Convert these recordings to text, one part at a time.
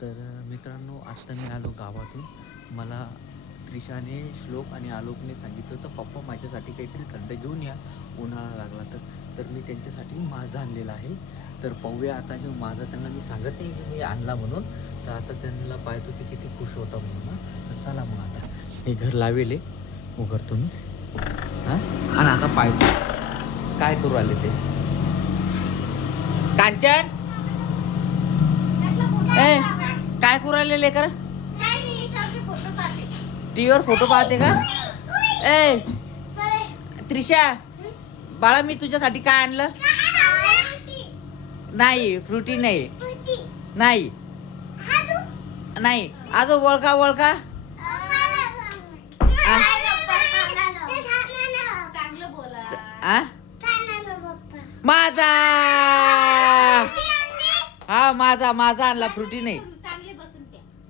तर मित्रांनो, आत्ता मी आलो गावातून. मला त्रिशाने, श्लोक आणि आलोकने सांगितलं होतं, पप्पा माझ्यासाठी काहीतरी थंड घेऊन या, उन्हाळा लागला तर. तर मी त्यांच्यासाठी माझा आणलेला आहे. तर पाहूया आता. हे माझा त्यांना मी सांगत नाही की मी आणला म्हणून. तर आता त्यांना पाहतो ते किती खुश होता म्हणून ना. तर चला मग आता हे घर लावेले उघडतो मी. हां, आणि आता पाहतो काय करू आले ते. कांचन, ए काय करू राहिले लेकर? टीव्हीवर फोटो पाहते का? ए त्रिशा, बाळा मी तुझ्यासाठी काय आणलं? नाही, फ्रुटी नाही. नाही नाही, अजून वळका वळका. माझा, हा माझा माझा आणला, फ्रुटी नाही.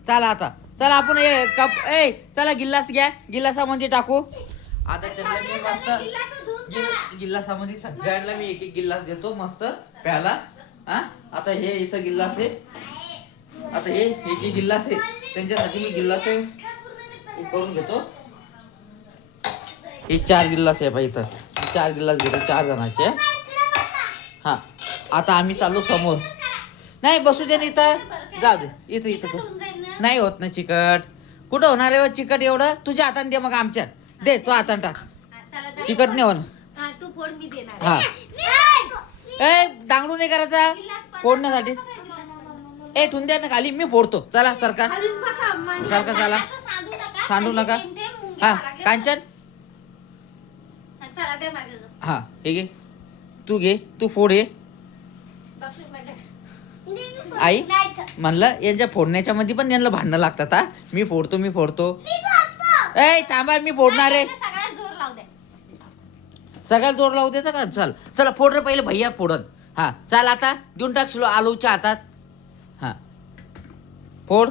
चला आता, चला आपण कप चला गिल्लास घ्या, गिल्लासामध्ये टाकू. आता त्यांना मी मस्त गिल्लासामध्ये सगळ्यांना मी एक एक गिल्लास देतो मस्त प्यायला. हा, आता हे इथं गिल्लास आहे. आता हे जे गिल्लास आहे त्यांच्यासाठी मी गिल्लास करून घेतो. हे 4 गिल्लास आहे पाहिजे इथं. 4 गिल्लास घेतो, 4 जणांचे. हा, आता आम्ही चाललो समोर. नाही बसू दे ना इथं, जाऊ दे. इथं इथं नाही होत ना चिकट. कुठं होणार आहे चिकट एवढं? तुझ्या हाताने दे, मग आमच्या दे. तो हाताने टाक, चिकट नाही होणार. हा, दांगडू नाही करायचा फोडण्यासाठी. ठेवून द्या ना खाली, मी फोडतो. चला सरका सरका, चला सांडू नका. हा कांचन, हा हे घे, तू घे, तू फोड. हे आई म्हणलं यांच्या फोडण्याच्या मध्ये पण यांना भांडणं लागतात. हा, मी फोडतो. थांबा, मी फोडणार आहे. सगळ्यात जोर लावू देता का? चल चला फोड रे, पहिले भैया फोडन. हा चल, आता देऊन टाक आलूच्या हातात. हा फोड.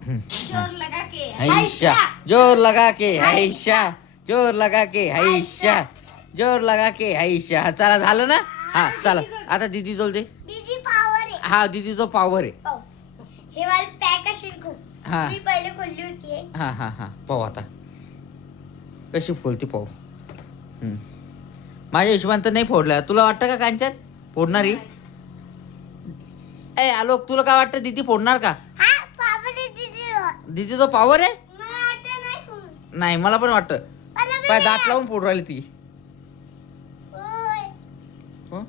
जोर लगा के हैशा, जोर लगा के हैशा, जोर लगा के हैशा, जोर लगा के हैशा. चला झालं ना. हा चला आता दीदी जोल दे. दीदी पावर आहे. हा, दीदी जो पावर आहे. हे वाली पॅक असेल खूप. हा मी पहिले खोलली होती. हा हा हा, पाहू आता कशी फोडती पाहू. माझ्या हिशोबाने तर नाही फोडल्या. तुला वाटतं का कांचन फोडणारी? आलोक, तुला काय वाटतं दीदी फोडणार का? हा, पावर आहे दीदी. दीदी तो पावर आहे. मला वाटतं नाही फोड. नाही, मला पण वाटतं. काय दात लावून फोडू राहिली ती. ओय. हो,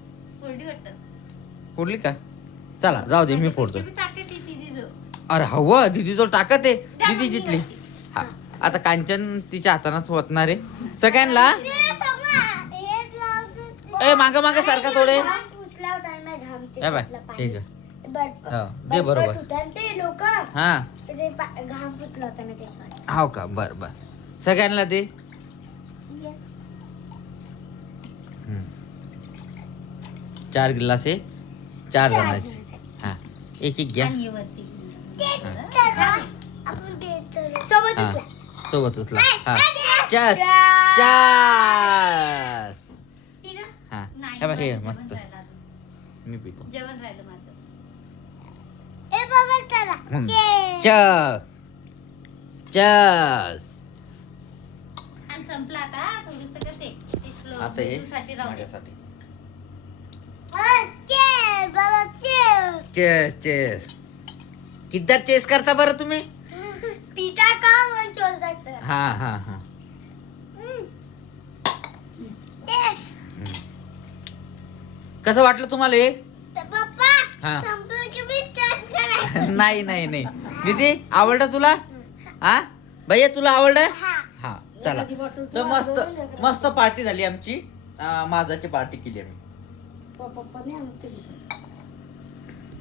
फोडली का? चला जाऊ दे, मी फोडतो. अरे हवं, दीदी जो टाकत आहे. दीदी जितली. हा, आता कांचन तिच्या हातानच होतणार आहे सगळ्यांना. माग माग सारखा थोडे. हे बाय, ठीक आहे. दे बरोबर. हा, हो का? बर बर, सगळ्यांना दे. 4 गिलास आहे, 4 जणांचे. हा, एक एक घ्या. सोबत उचला. हा, चस चस. हा, हे बघ, हे मस्त. मी पितो. जेवण राहिलं माझं. ए बाबा चला. चस चस. आणि संपला आता. थोडीसं ते आता हे माझ्यासाठी. चेस बाबा, चेस. Chase chase. किती चेस करता बरं तुम्ही? पिता का मन चोसायचं. हा हा हा. कसं वाटलं तुम्हाला हे? पप्पा, हा. संपलं की मी चेस करायचं. नाही नाही नाही, दीदी आवडलं तुला? हा भैया, तुला आवडलं? हा चला. तर मस्त मस्त पार्टी झाली आमची. माझाची पार्टी केली आम्ही.